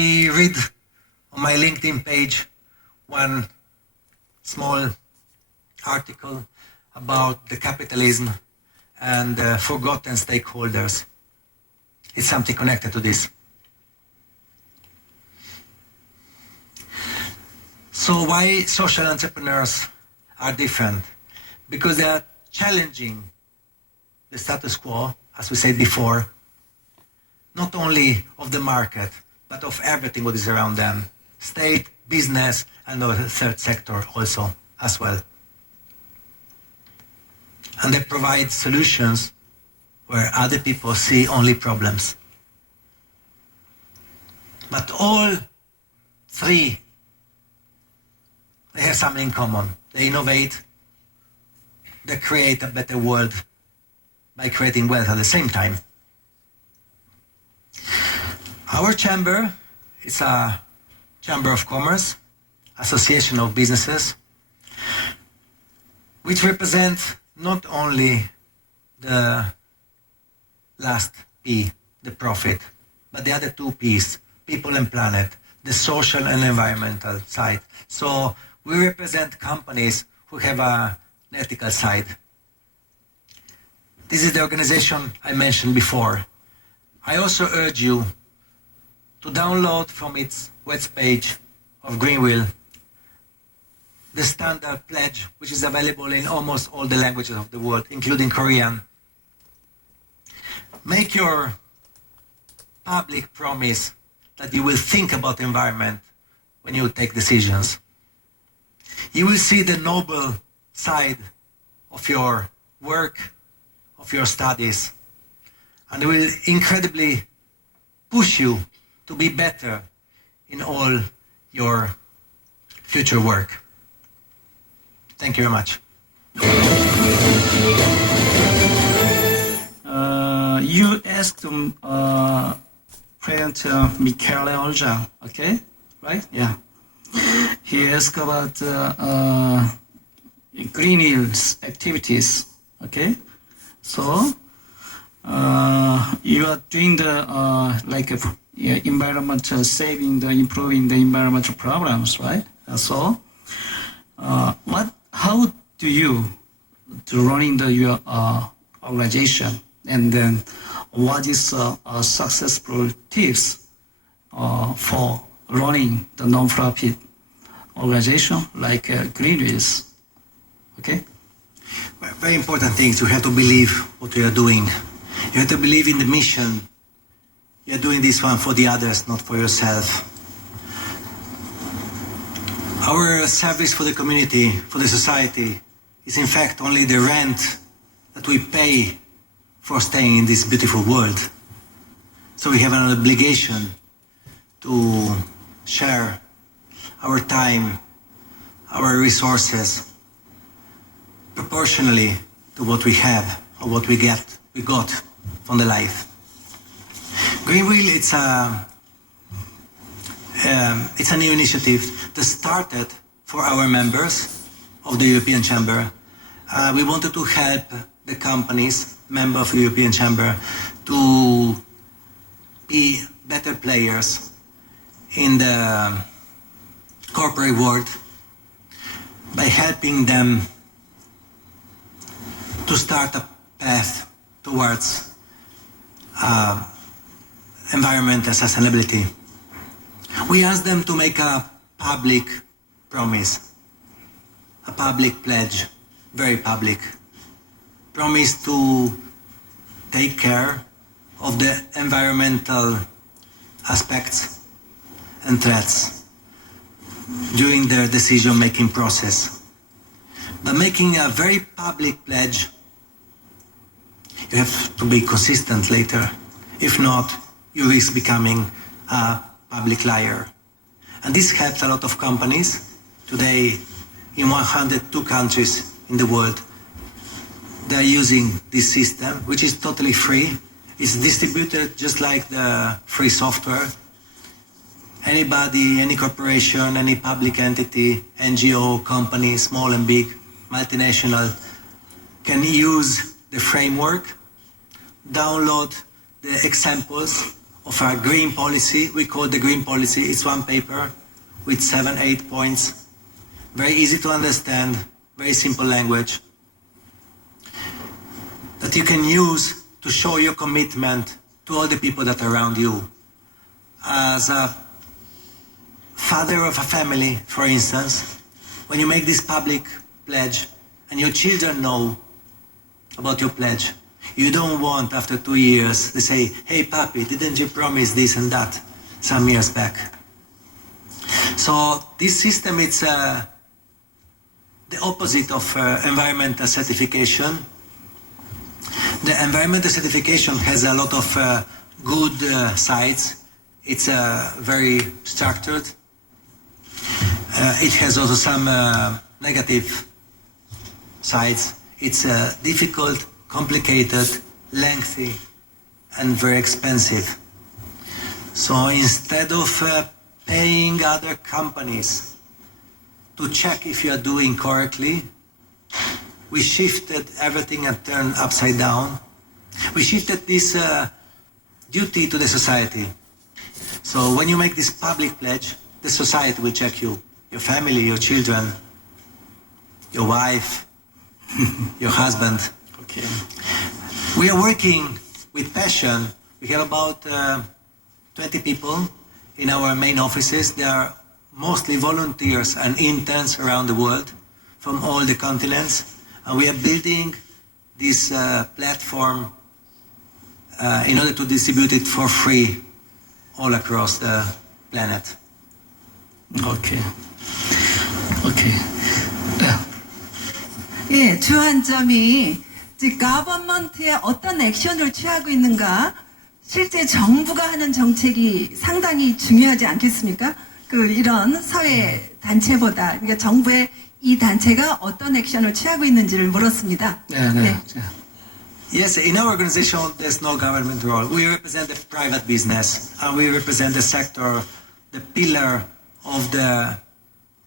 I read on my LinkedIn page one small article about the capitalism and forgotten stakeholders. It's something connected to this. So why social entrepreneurs are different? Because they are challenging the status quo, as we said before, not only of the market, but of everything what is around them. State, business, and the third sector also, as well. And they provide solutions where other people see only problems. But all three, they have something in common. They innovate, they create a better world by creating wealth at the same time. Our chamber is a chamber of commerce, association of businesses, which represent not only the last P, the profit, but the other two P's, people and planet, the social and environmental side. So we represent companies who have an ethical side. This is the organization I mentioned before. I also urge you to download from its webpage of Greenwheel the standard pledge, which is available in almost all the languages of the world, including Korean. Make your public promise that you will think about the environment when you take decisions. You will see the noble side of your work, of your studies, and it will incredibly push you to be better in all your future work. Thank you very much. You asked President Michele Olja, okay? Right? Yeah. He asked about Greenwheel's activities, okay? So, you are doing the environmental saving, improving the environmental problems, right? So, how do you running your organization, and then what is successful tips for running the non-profit organization like Greenwheels? Okay. Very important things. You have to believe what you are doing. You have to believe in the mission. You are doing this one for the others, not for yourself. Our service for the community, for the society, is in fact only the rent that we pay for staying in this beautiful world. So we have an obligation to share our time, our resources, proportionally to what we have or what we got from the life. Greenwheel, it's a new initiative that started for our members of the European Chamber. We wanted to help the companies, members of the European Chamber, to be better players in the corporate world by helping them to start a path towards environmental sustainability. We asked them to make a public promise, a public pledge, very public, promise to take care of the environmental aspects and threats during their decision-making process. But making a very public pledge, you have to be consistent later. If not, you risk becoming a public liar. And this helps a lot of companies. Today, in 102 countries in the world, they are using this system, which is totally free. It's distributed just like the free software. Anybody, any corporation, any public entity, NGO, company, small and big, multinational, can use the framework, download the examples of our green policy. We call the green policy. It's one paper with 7-8 points. Very easy to understand, very simple language that you can use to show your commitment to all the people that are around you. As a father of a family, for instance, when you make this public pledge and your children know about your pledge, you don't want after 2 years to say, hey papi, didn't you promise this and that some years back? So this system is the opposite of environmental certification. The environmental certification has a lot of good sides. It's very structured. It has also some negative sides. It's difficult, complicated, lengthy, and very expensive. So instead of paying other companies to check if you are doing correctly, we shifted everything and turned upside down. We shifted this duty to the society. So when you make this public pledge, the society will check you, your family, your children, your wife, your husband. Okay. We are working with passion. We have about 20 people in our main offices. They are mostly volunteers and interns around the world from all the continents. And we are building this platform in order to distribute it for free all across the planet. Okay. Okay. Yeah. 예, 주안점이 즉 가버먼트의 어떤 액션을 취하고 있는가, 실제 정부가 하는 정책이 상당히 중요하지 않겠습니까? 이런 사회 단체보다, 그러니까 정부의 이 단체가 어떤 액션을 취하고 있는지를 물었습니다. 네. Yes, in our organization there's no government role. We represent the private business and we represent the sector, the pillar of the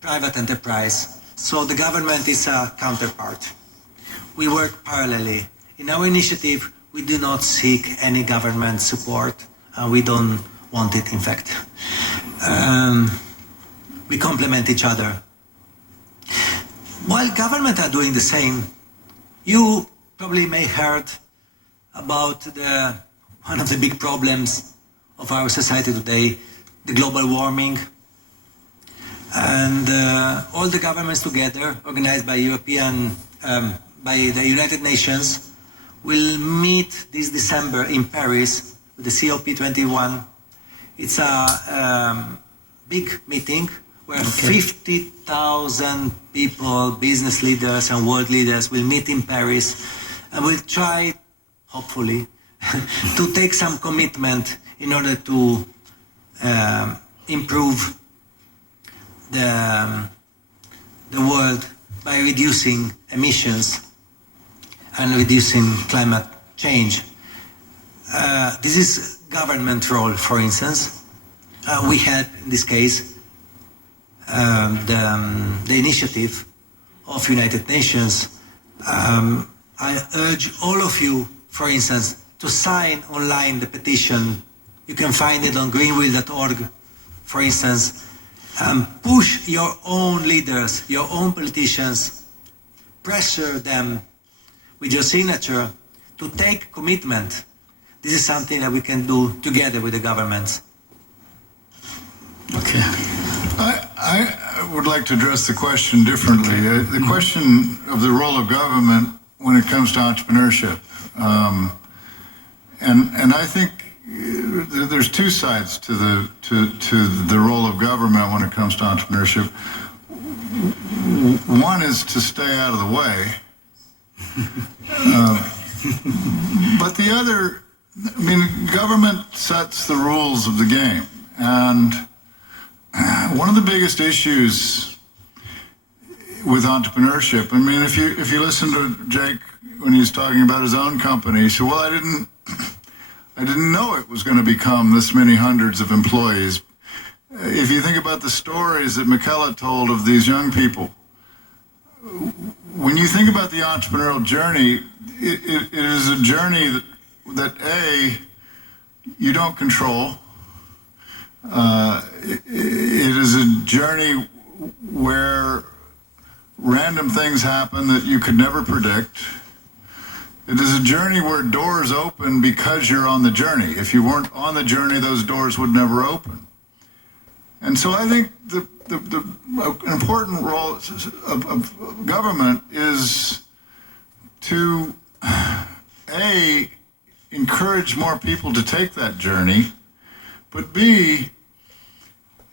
private enterprise. So the government is a counterpart. We work parallelly. In our initiative, we do not seek any government support, and we don't want it, in fact. We complement each other. While government are doing the same, you probably may heard about one of the big problems of our society today, the global warming. And all the governments together, organized by by the United Nations, will meet this December in Paris with the COP21. It's a big meeting where 50,000 people, business leaders and world leaders will meet in Paris and will try, hopefully, to take some commitment in order to improve the world by reducing emissions and reducing climate change. This is government role, for instance. We had, in this case, the initiative of United Nations. I urge all of you, for instance, to sign online the petition. You can find it on greenwheel.org, for instance. Push your own leaders, your own politicians, pressure them with your signature to take commitment. This is something that we can do together with the governments. Okay. I would like to address the question differently. The question of the role of government when it comes to entrepreneurship. And I think there's two sides to the role of government when it comes to entrepreneurship. One is to stay out of the way. But the other, I mean, government sets the rules of the game. And one of the biggest issues with entrepreneurship, I mean, if you listen to Jake when he's talking about his own company, he said, well, I didn't know it was going to become this many hundreds of employees. If you think about the stories that Michaela told of these young people, when you think about the entrepreneurial journey, it is a journey that you don't control. It is a journey where random things happen that you could never predict. It is a journey where doors open because you're on the journey. If you weren't on the journey, those doors would never open. And so I think the important role of government is to, A, encourage more people to take that journey, but B,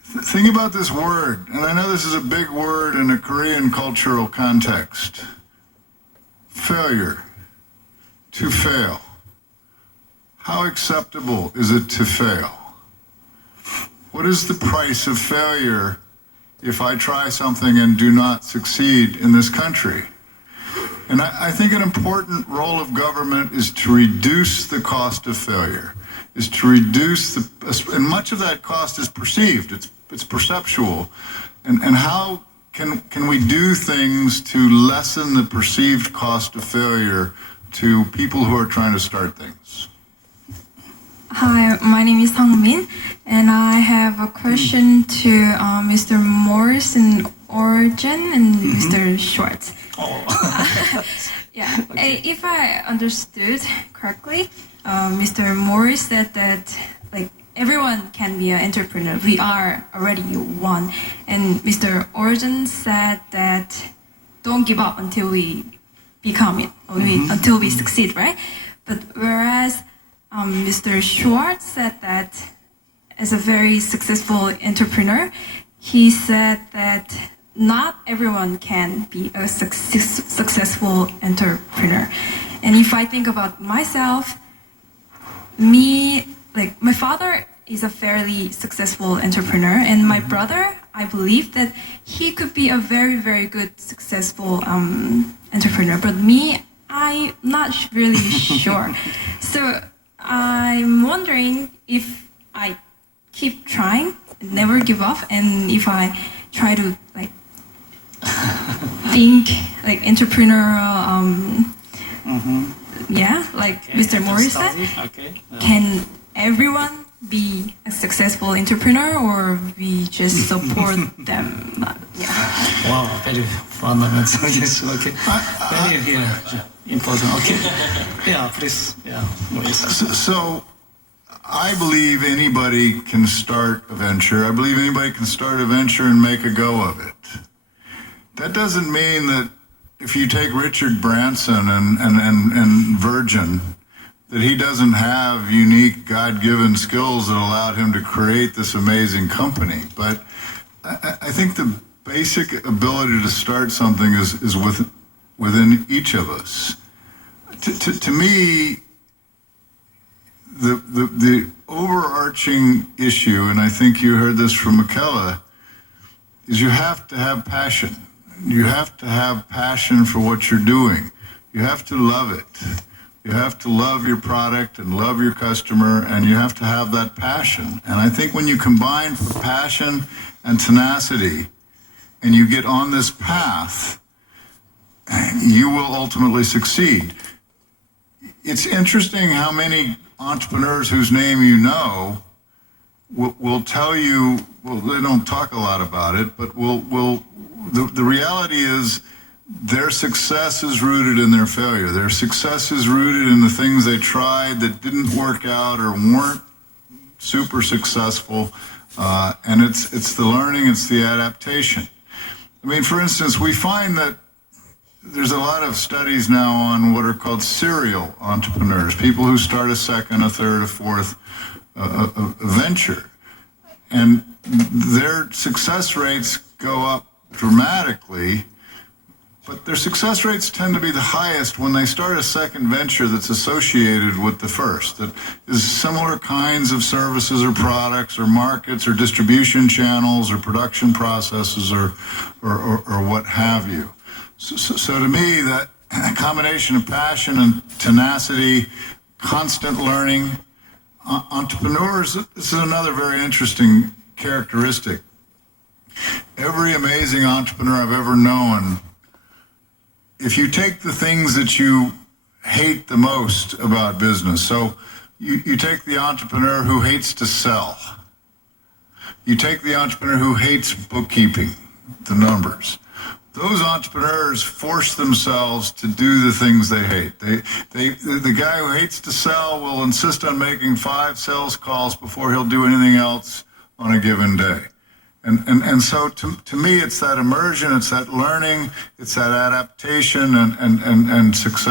think about this word, and I know this is a big word in a Korean cultural context. Failure. To fail. How acceptable is it to fail? What is the price of failure if I try something and do not succeed in this country? And I think an important role of government is to reduce the cost of failure, is to reduce and much of that cost is perceived, it's perceptual. And how can we do things to lessen the perceived cost of failure to people who are trying to start things? Hi, my name is Sangmin, and I have a question to Mr. Morris and Origin and Mr. Schwartz. Yeah, if I understood correctly, Mr. Morris said that like everyone can be an entrepreneur. We are already one, and Mr. Origin said that don't give up until we become it, or until we succeed, right? But whereas Mr. Schwartz said that as a very successful entrepreneur, he said that not everyone can be a successful entrepreneur. And if I think about myself, my father is a fairly successful entrepreneur, and my brother, I believe that he could be a very, very good, successful entrepreneur. But me, I'm not really sure. So I'm wondering if I keep trying, never give up, and if I try to think like entrepreneurial, Mr. Morris said, can everyone be a successful entrepreneur, or we just support them? Wow, very fundamental. Yes, okay. Very important. Okay. Yeah, please. Yeah, Morris. So I believe anybody can start a venture. I believe anybody can start a venture and make a go of it. That doesn't mean that if you take Richard Branson and Virgin, that he doesn't have unique God-given skills that allowed him to create this amazing company. But I think the basic ability to start something is within each of us. To me, the overarching issue, and I think you heard this from Michaela, is you have to have passion. You have to have passion for what you're doing. You have to love it. You have to love your product and love your customer, and you have to have that passion. And I think when you combine passion and tenacity, and you get on this path, you will ultimately succeed. It's interesting how many entrepreneurs whose name you know will tell you, well, they don't talk a lot about it, but the reality is their success is rooted in their failure. Their success is rooted in the things they tried that didn't work out or weren't super successful. And it's the learning, it's the adaptation. I mean, for instance, we find that there's a lot of studies now on what are called serial entrepreneurs, people who start a second, a third, a fourth a venture. And their success rates go up dramatically, but their success rates tend to be the highest when they start a second venture that's associated with the first, that is similar kinds of services or products or markets or distribution channels or production processes or what have you. So to me, that combination of passion and tenacity, constant learning, entrepreneurs, this is another very interesting characteristic. Every amazing entrepreneur I've ever known, if you take the things that you hate the most about business, so you take the entrepreneur who hates to sell. You take the entrepreneur who hates bookkeeping, the numbers. Those entrepreneurs force themselves to do the things they hate. The guy who hates to sell will insist on making 5 sales calls before he'll do anything else on a given day. And so to me, it's that immersion, it's that learning, it's that adaptation and success.